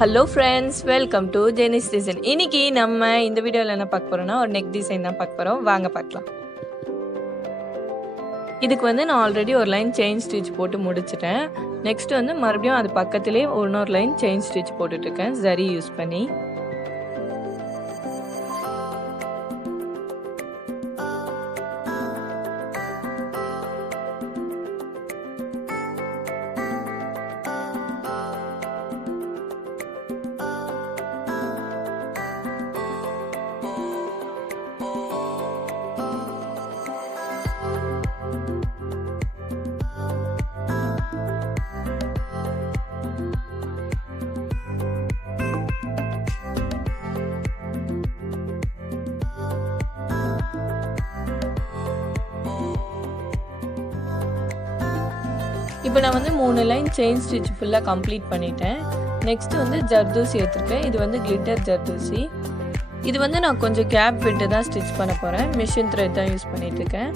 Hello friends, welcome to Jenny's design. இன்னைக்கு நம்ம இந்த வீடியோவில் என்ன பார்க்க போகிறோம்னா ஒரு நெக் டிசைன் தான் பார்க்க போகிறோம். வாங்க பார்க்கலாம். இதுக்கு நான் ஆல்ரெடி ஒரு லைன் செயின் ஸ்டிச் போட்டு முடிச்சிட்டேன். நெக்ஸ்ட் மறுபடியும் அது பக்கத்துலேயே இன்னொரு லைன் செயின் ஸ்டிச் போட்டுட்ருக்கேன் ஜரி யூஸ் பண்ணி. இப்போ நான் 3 லைன் செயின் ஸ்டிச் ஃபுல்லாக கம்ப்ளீட் பண்ணிட்டேன். நெக்ஸ்ட் ஜர்தூசி எடுத்துருக்கேன். இது கிளிட்டர் ஜர்தூசி. இது நான் கொஞ்சம் கேப் விட்டு தான் ஸ்டிச் பண்ண போகிறேன். மிஷின் த்ரெட் தான் யூஸ் பண்ணிகிட்ருக்கேன்.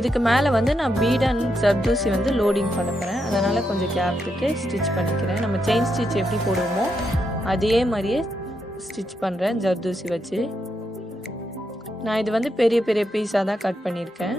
இதுக்கு மேலே நான் பீட் அண்ட் ஜர்தூசி லோடிங் பண்ண போகிறேன். அதனால் கொஞ்சம் கேப் விட்டு ஸ்டிச் பண்ணிக்கிறேன். நம்ம செயின் ஸ்டிச் எப்படி போடுவோமோ அதே மாதிரியே ஸ்டிச் பண்ணுறேன் ஜர்தூசி வச்சு. நான் இது பெரிய பெரிய பீஸாக தான் கட் பண்ணியிருக்கேன்.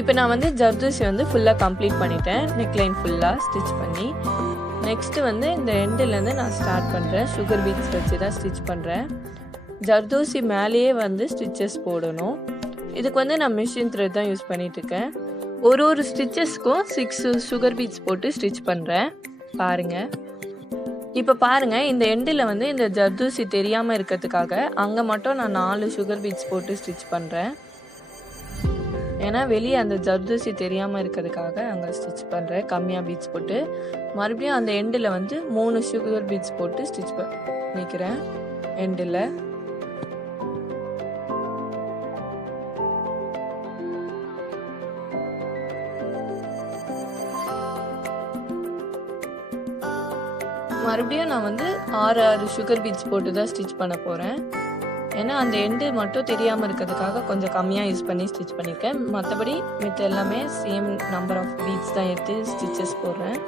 இப்போ நான் ஜர்தூசி ஃபுல்லாக கம்ப்ளீட் பண்ணிட்டேன். நெக்லைன் ஃபுல்லாக ஸ்டிச் பண்ணி நெக்ஸ்ட்டு இந்த எண்டுலேருந்து நான் ஸ்டார்ட் பண்ணுறேன். சுகர் பீட்ஸ் வச்சு தான் ஸ்டிச் பண்ணுறேன். ஜர்தூசி மேலேயே ஸ்டிச்சஸ் போடணும். இதுக்கு நான் மிஷின் த்ரெட் தான் யூஸ் பண்ணிகிட்ருக்கேன். ஒரு ஸ்டிச்சஸ்க்கும் 6 சுகர் பீட்ஸ் போட்டு ஸ்டிச் பண்ணுறேன். பாருங்கள். இப்போ பாருங்கள், இந்த எண்டில் இந்த ஜர்தூசி தெரியாமல் இருக்கிறதுக்காக அங்கே மட்டும் நான் 4 சுகர் பீட்ஸ் போட்டு ஸ்டிச் பண்ணுறேன். ஏன்னா வெளியே அந்த ஜர்தூசி தெரியாமல் இருக்கிறதுக்காக அங்கே ஸ்டிச் பண்ணுறேன். கம்மியாக பீட்ஸ் போட்டு மறுபடியும் அந்த எண்டில் 3 சுகர் பீட்ஸ் போட்டு ஸ்டிச் பண்ணிக்கிறேன் எண்டில். மறுபடியும் நான் 6 சுகர் பீட்ஸ் போட்டு தான் ஸ்டிச் பண்ண போகிறேன். ஏன்னா அந்த எண்டு மட்டும் தெரியாமல் இருக்கிறதுக்காக கொஞ்சம் கம்மியாக யூஸ் பண்ணி ஸ்டிச் பண்ணியிருக்கேன். மற்றபடி மித்த எல்லாமே சேம் நம்பர் ஆஃப் பீட்ஸ் தான் எடுத்து ஸ்டிச்சஸ் போடுறேன்.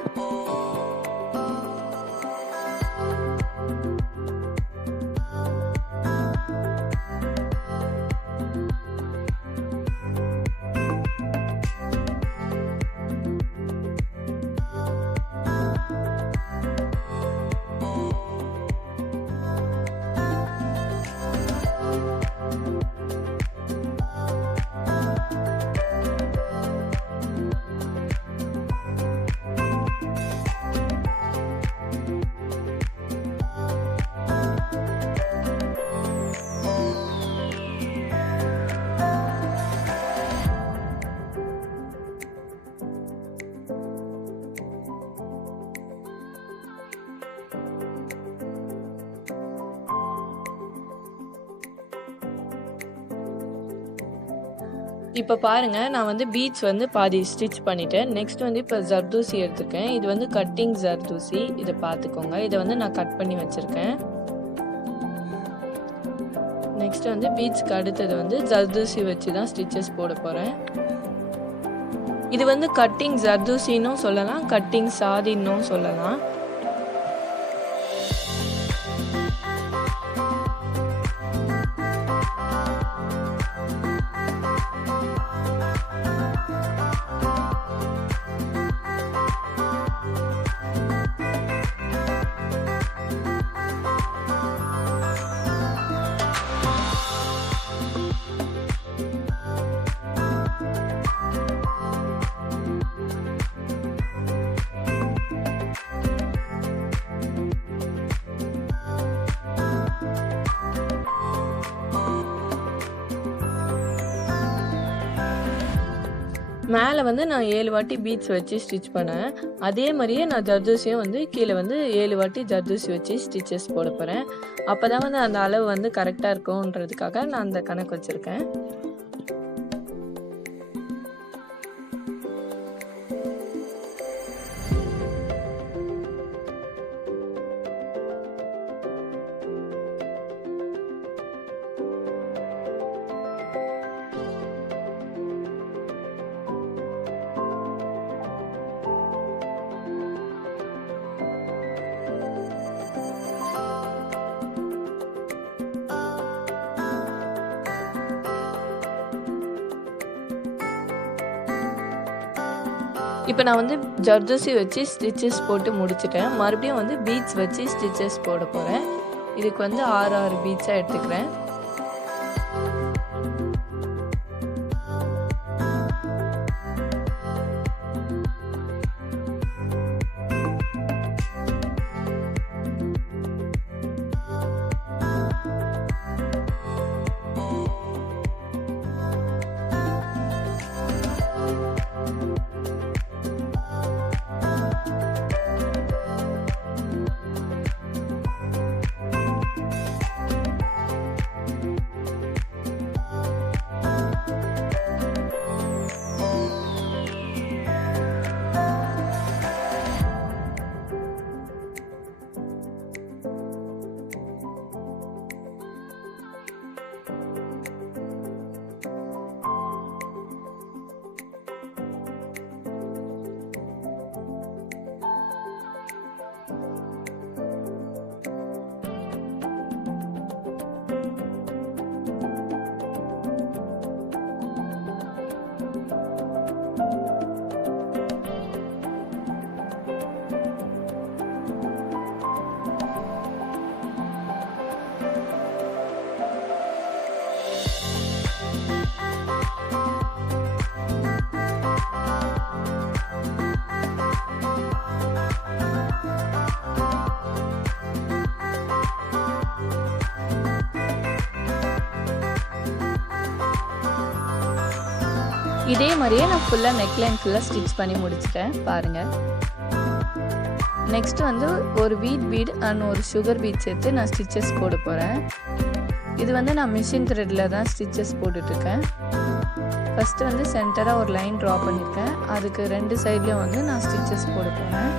இப்போ பாருங்கள், நான் பீட்ஸ் பாதி ஸ்டிச் பண்ணிட்டேன். நெக்ஸ்ட் இப்போ ஜர்தூசி எடுத்துருக்கேன். இது கட்டிங் ஜர்தூசி. இதை பார்த்துக்கோங்க. இதை நான் கட் பண்ணி வச்சுருக்கேன். நெக்ஸ்ட் பீட்ஸ்க்கு அடுத்தது ஜர்தூசி வச்சு தான் ஸ்டிச்சஸ் போட போகிறேன். இது கட்டிங் ஜர்தூசின்னும் சொல்லலாம், கட்டிங் சாதின்னும் சொல்லலாம். மேலே வந்து நான் 7 வாட்டி பீட்ஸ் வச்சு ஸ்டிச் பண்ணேன். அதே மாதிரியே நான் ஜர்தோசியும் வந்து கீழே வந்து 7 வாட்டி ஜர்தோசி வச்சு ஸ்டிச்சஸ் போட போகிறேன். அப்போ தான் வந்து அந்த அளவு வந்து கரெக்டாக இருக்கும்ன்றதுக்காக நான் அந்த கணக்கு வச்சுருக்கேன். இப்போ நான் வந்து ஜர்தோசி வச்சு ஸ்டிச்சஸ் போட்டு முடிச்சிட்டேன். மறுபடியும் வந்து பீட்ஸ் வச்சு ஸ்டிச்சஸ் போட போகிறேன். இதுக்கு வந்து 6 பீட்ஸாக எடுத்துக்கிறேன். இதே மாதிரியே நான் ஃபுல்லாக நெக்லைன் ஃபுல்லாக ஸ்டிச் பண்ணி முடிச்சிட்டேன் பாருங்கள். நெக்ஸ்ட் வந்து ஒரு வீட் பீட் அண்ட் ஒரு சுகர் பீட் சேர்த்து நான் ஸ்டிச்சஸ் போட போகிறேன். இது வந்து நான் மிஷின் த்ரெட்டில் தான் ஸ்டிச்சஸ் போட்டுட்ருக்கேன். ஃபஸ்ட்டு வந்து சென்டராக ஒரு லைன் ட்ரா பண்ணியிருக்கேன். அதுக்கு 2 சைட்லேயும் வந்து நான் ஸ்டிச்சஸ் போட போகிறேன்.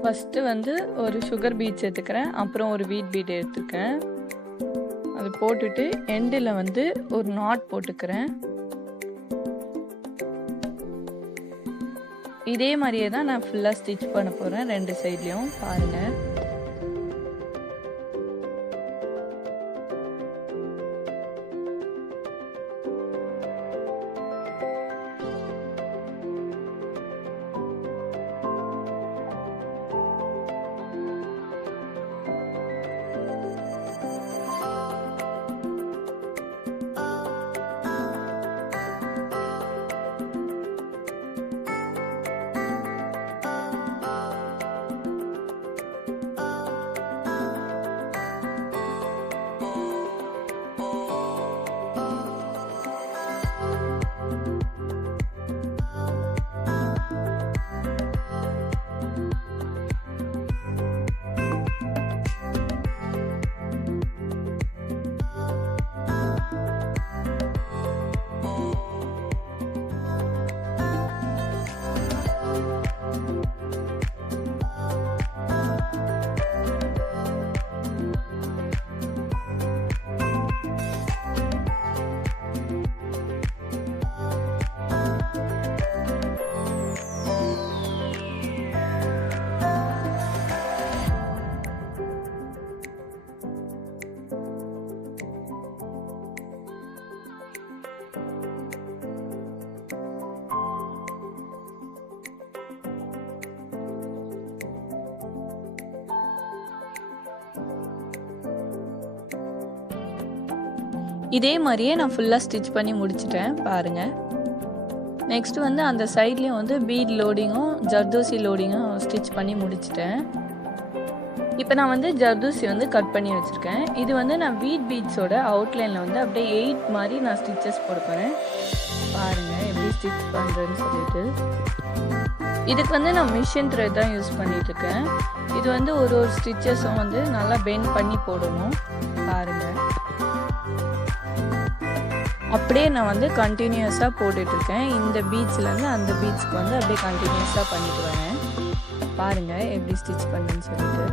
ஃபஸ்ட்டு வந்து ஒரு சுகர் பீட் சேர்த்துக்கிறேன். அப்புறம் ஒரு வீட் பீட் எடுத்துருக்கேன். அது போட்டுட்டு எண்டில் வந்து ஒரு நாட் போட்டுக்கிறேன். இதே மாதிரியே தான் நான் ஃபுல்லாக ஸ்டிச் பண்ண போகிறேன் 2 சைட்லேயும் பாருங்கள். இதே மாதிரியே நான் ஃபுல்லாக ஸ்டிச் பண்ணி முடிச்சிட்டேன் பாருங்கள். நெக்ஸ்ட் வந்து அந்த சைட்லேயும் வந்து பீட் லோடிங்கும் ஜர்தோசி லோடிங்கும் ஸ்டிச் பண்ணி முடிச்சிட்டேன். இப்போ நான் வந்து ஜர்தூசி வந்து கட் பண்ணி வச்சுருக்கேன். இது வந்து நான் வீட் பீட்ஸோட அவுட்லைனில் வந்து அப்படியே 8 மாதிரி நான் ஸ்டிச்சஸ் போட போகிறேன். பாருங்கள் எப்படி ஸ்டிச் பண்ணுறேன்னு சொல்லிட்டு. இதுக்கு வந்து நான் மிஷின் த்ரெட் தான் யூஸ் பண்ணிகிட்ருக்கேன். இது வந்து ஒரு ஸ்டிச்சஸும் வந்து நல்லா பெண்ட் பண்ணி போடணும். பாருங்கள், அப்படியே நான் வந்து கண்டினியூஸாக போட்டுட்ருக்கேன். இந்த பீட்ஸ்லேருந்து அந்த பீட்ஸ்க்கு வந்து அப்படியே கண்டினியூஸாக பண்ணிட்டு வரேன். பாருங்கள் எப்படி ஸ்டிச் பண்ணுன்னு சொல்லிட்டு.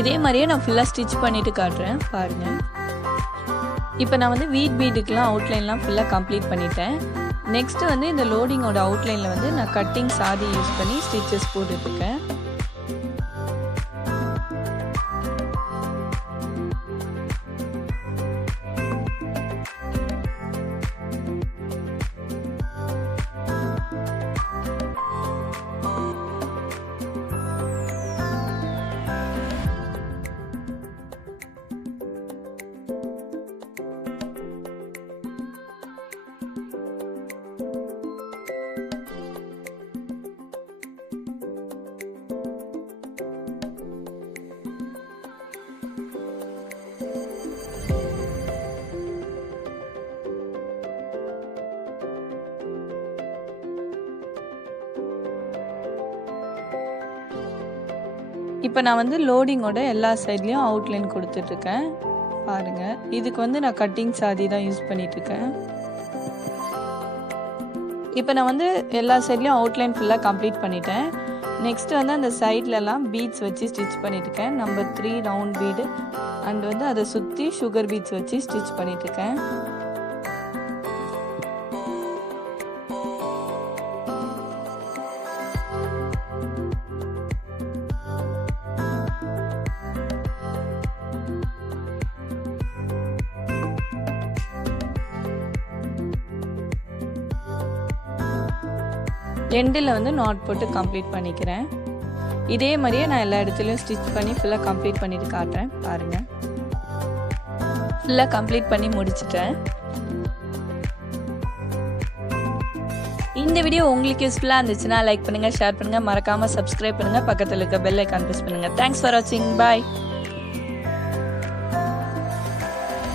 இதே மாதிரியே நான் ஃபுல்லாக ஸ்டிச் பண்ணிவிட்டு காட்டுறேன். பாருங்கள், இப்போ நான் வந்து வீட் பீடுக்கெலாம் அவுட்லைன்லாம் ஃபுல்லாக கம்ப்ளீட் பண்ணிட்டேன். நெக்ஸ்ட்டு வந்து இந்த லோடிங்கோட அவுட்லைனில் வந்து நான் கட்டிங் சாதி யூஸ் பண்ணி ஸ்டிச்சஸ் போட்டுட்ருக்கேன். இப்போ நான் வந்து லோடிங்கோட எல்லா சைட்லேயும் அவுட்லைன் கொடுத்துட்ருக்கேன். பாருங்கள், இதுக்கு வந்து நான் கட்டிங் சாதி தான் யூஸ் பண்ணிகிட்ருக்கேன். இப்போ நான் வந்து எல்லா சைட்லேயும் அவுட்லைன் ஃபுல்லாக கம்ப்ளீட் பண்ணிட்டேன். நெக்ஸ்ட்டு வந்து அந்த சைட்லலாம் பீட்ஸ் வச்சு ஸ்டிச் பண்ணிட்டுருக்கேன். நம்பர் 3 ரவுண்ட் பீடு அண்ட் வந்து அதை சுற்றி சுகர் பீட்ஸ் வச்சு ஸ்டிச் பண்ணிட்டுருக்கேன். எண்டில் வந்து நாட் போட்டு கம்ப்ளீட் பண்ணிக்கிறேன். இதே மாதிரியே நான் எல்லா இடத்துலையும் ஸ்டிச் பண்ணி ஃபுல்லாக கம்ப்ளீட் பண்ணிட்டு காட்டுறேன். பாருங்கள், ஃபுல்லாக கம்ப்ளீட் பண்ணி முடிச்சிட்டேன். இந்த வீடியோ உங்களுக்கு யூஸ்ஃபுல்லாக இருந்துச்சுன்னா லைக் பண்ணுங்கள், ஷேர் பண்ணுங்கள், மறக்காமல் சப்ஸ்கிரைப் பண்ணுங்கள், பக்கத்தில் இருக்க பெல் ஐக்கான் ப்ரெஸ் பண்ணுங்கள். தேங்க்ஸ் ஃபார் வாட்சிங். பாய்.